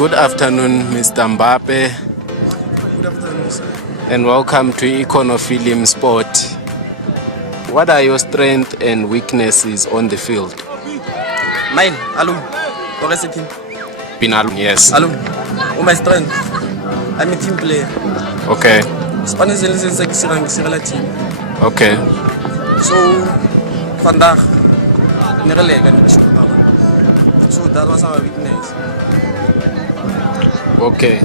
Good afternoon, Mr. Mbappe, Good afternoon, sir. and welcome to Ikhono Sport. What are your strengths and weaknesses on the field? Mine, alone. Or is it team? Alone, yes. Alone. Oh, my strength. I'm a team player. Okay, Spanish is like a team. okay, So, vandaag, so that was our weakness. okay.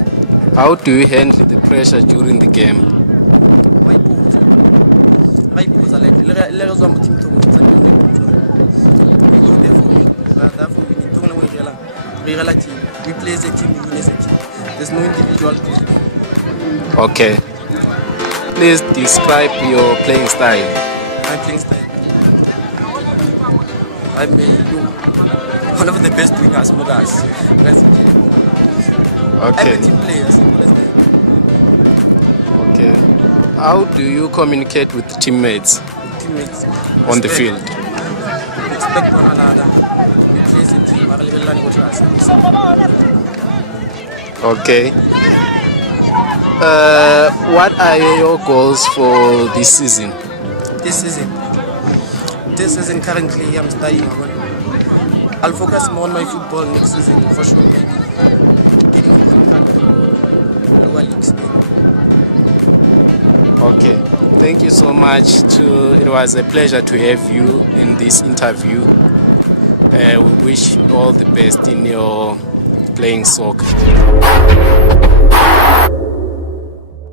How do you handle the pressure during the game? My pose. My pose, like, let us one team to go. Therefore, we need to go team. We play as a team, we win as a team. There's no individual play. Okay. Please describe your playing style. My playing style. I'm one of the best wingers, Mogas. Okay, I'm a team player, simple as that. okay. How do you communicate with teammates Teammates. on the Respect. field? Respect one another. We play as a team. I really learn class. Okay. What are your goals for this season? This season currently I'm studying. I'll focus more on my football next season for sure. Maybe getting a contract to lower leagues. Okay. Thank you so much. It was a pleasure to have you in this interview. We wish you all the best in your playing soccer.